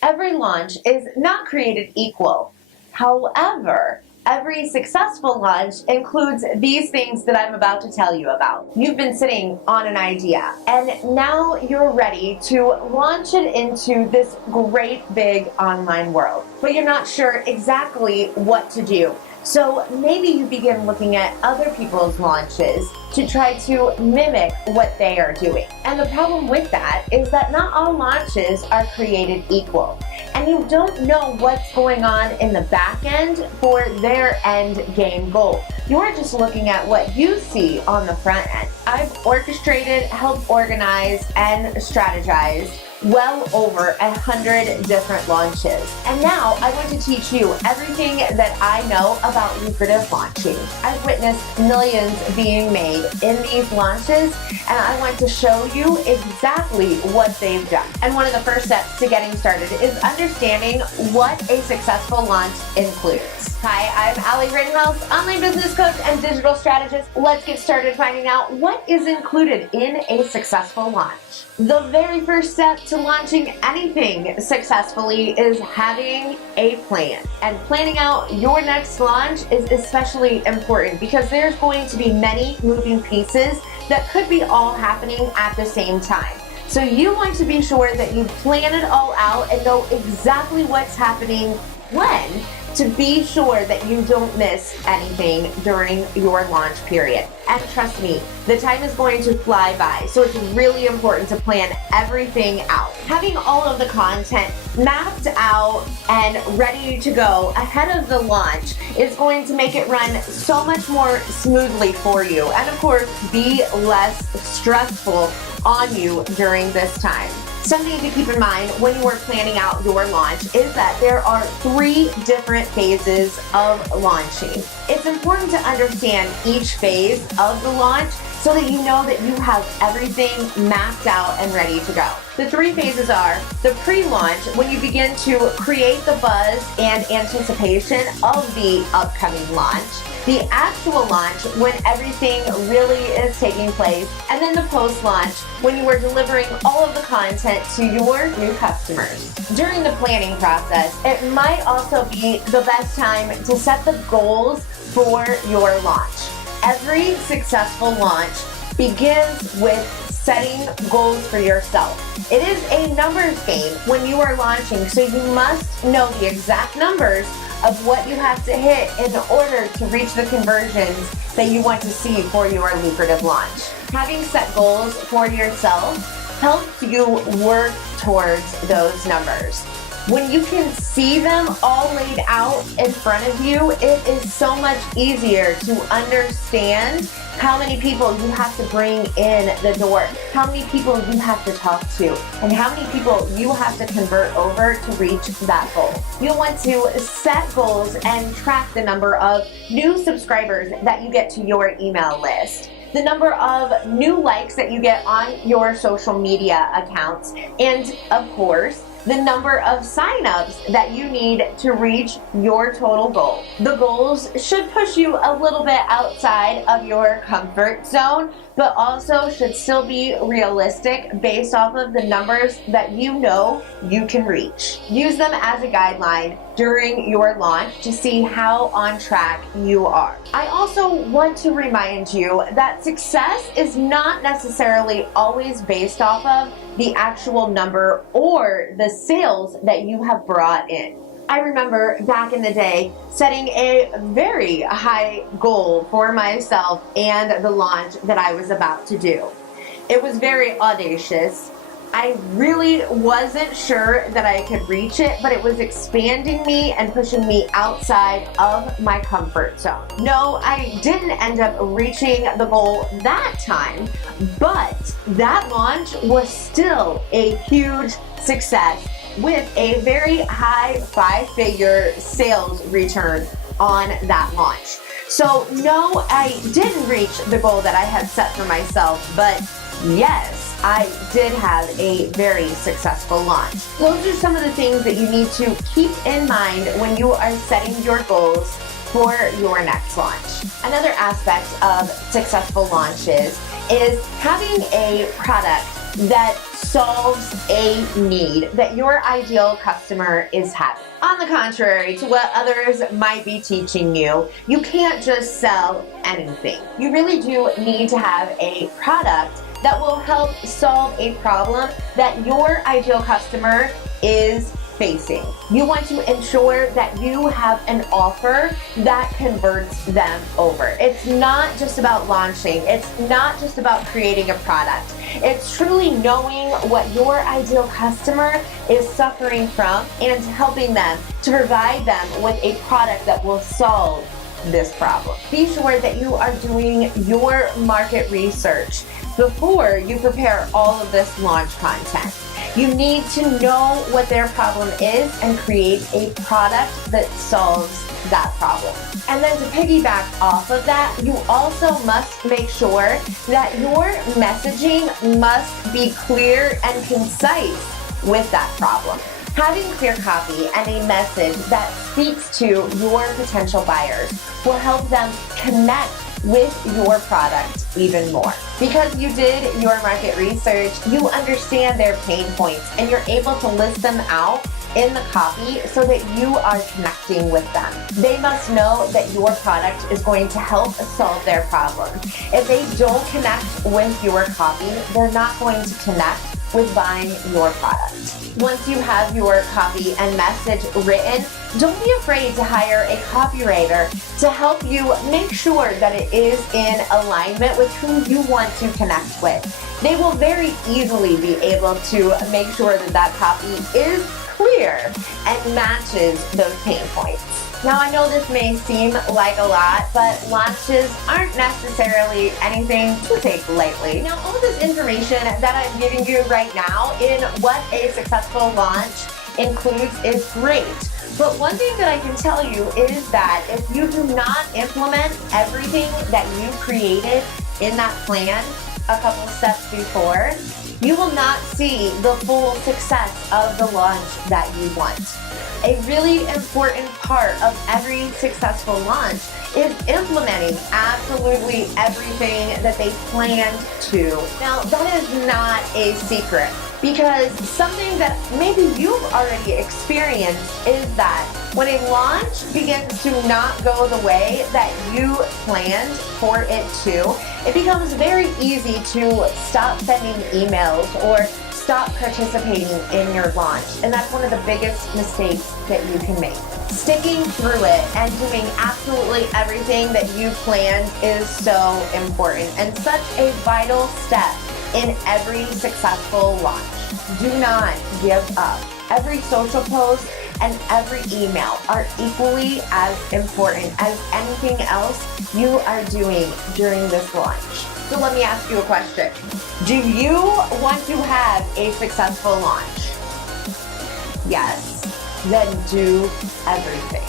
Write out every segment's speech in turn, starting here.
Every launch is not created equal. However, every successful launch includes these things that I'm about to tell you about. You've been sitting on an idea, and now you're ready to launch it into this great big online world, but you're not sure exactly what to do. So maybe you begin looking at other people's launches to try to mimic what they are doing. And the problem with that is that not all launches are created equal. And you don't know what's going on in the back end for their end game goal. You're just looking at what you see on the front end. I've orchestrated, helped organize, and strategized well over 100 different launches. And now I want to teach you everything that I know about lucrative launching. I've witnessed millions being made in these launches, and I want to show you exactly what they've done. And one of the first steps to getting started is understanding what a successful launch includes. Hi, I'm Allie Rittenhouse, online business coach and digital strategist. Let's get started finding out what is included in a successful launch. The very first step to launching anything successfully is having a plan. And planning out your next launch is especially important because there's going to be many moving pieces that could be all happening at the same time. So you want to be sure that you plan it all out and know exactly what's happening when, to be sure that you don't miss anything during your launch period. And trust me, the time is going to fly by, so it's really important to plan everything out. Having all of the content mapped out and ready to go ahead of the launch is going to make it run so much more smoothly for you, and of course, be less stressful on you during this time. Something to keep in mind when you are planning out your launch is that there are 3 different phases of launching. It's important to understand each phase of the launch so that you know that you have everything mapped out and ready to go. The 3 phases are the pre-launch, when you begin to create the buzz and anticipation of the upcoming launch, the actual launch, when everything really is taking place, and then the post-launch, when you are delivering all of the content to your new customers. During the planning process, it might also be the best time to set the goals for your launch. Every successful launch begins with setting goals for yourself. It is a numbers game when you are launching, so you must know the exact numbers of what you have to hit in order to reach the conversions that you want to see for your lucrative launch. Having set goals for yourself helps you work towards those numbers. When you can see them all laid out in front of you, it is so much easier to understand how many people you have to bring in the door, how many people you have to talk to, and how many people you have to convert over to reach that goal. You'll want to set goals and track the number of new subscribers that you get to your email list, the number of new likes that you get on your social media accounts, and of course, the number of signups that you need to reach your total goal. The goals should push you a little bit outside of your comfort zone, but also should still be realistic based off of the numbers that you know you can reach. Use them as a guideline during your launch to see how on track you are. I also want to remind you that success is not necessarily always based off of the actual number or the sales that you have brought in. I remember back in the day setting a very high goal for myself and the launch that I was about to do. It was very audacious. I really wasn't sure that I could reach it, but it was expanding me and pushing me outside of my comfort zone. No, I didn't end up reaching the goal that time, but that launch was still a huge success with a very high 5-figure sales return on that launch. So no, I didn't reach the goal that I had set for myself, but yes, I did have a very successful launch. Those are some of the things that you need to keep in mind when you are setting your goals for your next launch. Another aspect of successful launches is having a product that solves a need that your ideal customer is having. On the contrary to what others might be teaching you, you can't just sell anything. You really do need to have a product that will help solve a problem that your ideal customer is facing. You want to ensure that you have an offer that converts them over. It's not just about launching. It's not just about creating a product. It's truly knowing what your ideal customer is suffering from and helping them to provide them with a product that will solve this problem. Be sure that you are doing your market research before you prepare all of this launch content. You need to know what their problem is and create a product that solves that problem. And then to piggyback off of that, you also must make sure that your messaging must be clear and concise with that problem. Having clear copy and a message that speaks to your potential buyers will help them connect with your product even more. Because you did your market research, you understand their pain points and you're able to list them out in the copy so that you are connecting with them. They must know that your product is going to help solve their problem. If they don't connect with your copy, they're not going to connect with buying your product. Once you have your copy and message written, don't be afraid to hire a copywriter to help you make sure that it is in alignment with who you want to connect with. They will very easily be able to make sure that that copy is clear and matches those pain points. Now, I know this may seem like a lot, but launches aren't necessarily anything to take lightly. Now, all this information that I'm giving you right now in what a successful launch includes is great. But one thing that I can tell you is that if you do not implement everything that you created in that plan a couple steps before, you will not see the full success of the launch that you want. A really important part of every successful launch is implementing absolutely everything that they planned to. Now, that is not a secret, because something that maybe you've already experienced is that when a launch begins to not go the way that you planned for it to, it becomes very easy to stop sending emails or stop participating in your launch. And that's one of the biggest mistakes that you can make. Sticking through it and doing absolutely everything that you planned is so important and such a vital step in every successful launch. Do not give up. Every social post and every email are equally as important as anything else you are doing during this launch. So let me ask you a question. Do you want to have a successful launch? Yes. Then do everything.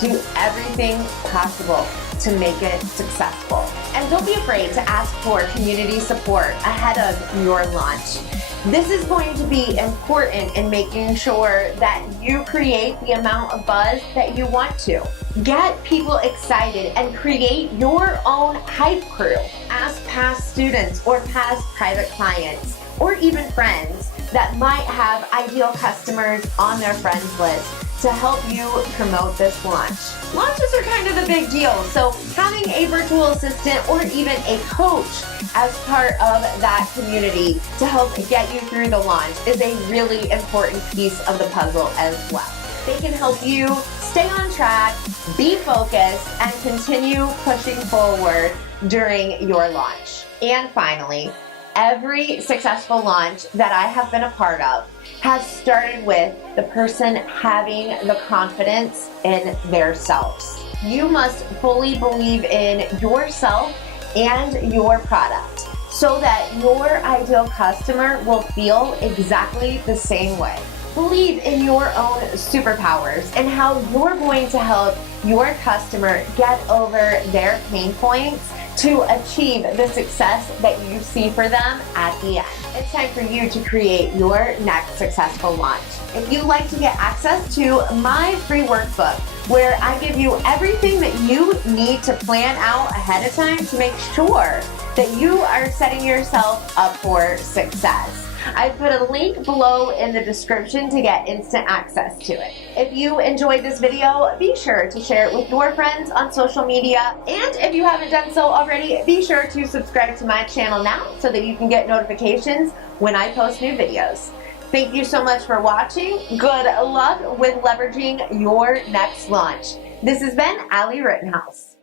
Do everything possible to make it successful. And don't be afraid to ask for community support ahead of your launch. This is going to be important in making sure that you create the amount of buzz that you want to. Get people excited and create your own hype crew. Ask past students or past private clients or even friends that might have ideal customers on their friends list to help you promote this launch. Launches are kind of a big deal, so having a virtual assistant or even a coach as part of that community to help get you through the launch is a really important piece of the puzzle as well. They can help you stay on track, be focused, and continue pushing forward during your launch. And finally, every successful launch that I have been a part of has started with the person having the confidence in themselves. You must fully believe in yourself and your product so that your ideal customer will feel exactly the same way. Believe in your own superpowers and how you're going to help your customer get over their pain points to achieve the success that you see for them at the end. It's time for you to create your next successful launch. If you'd like to get access to my free workbook, where I give you everything that you need to plan out ahead of time to make sure that you are setting yourself up for success, I put a link below in the description to get instant access to it. If you enjoyed this video, be sure to share it with your friends on social media. And if you haven't done so already, be sure to subscribe to my channel now so that you can get notifications when I post new videos. Thank you so much for watching. Good luck with leveraging your next launch. This has been Allie Rittenhouse.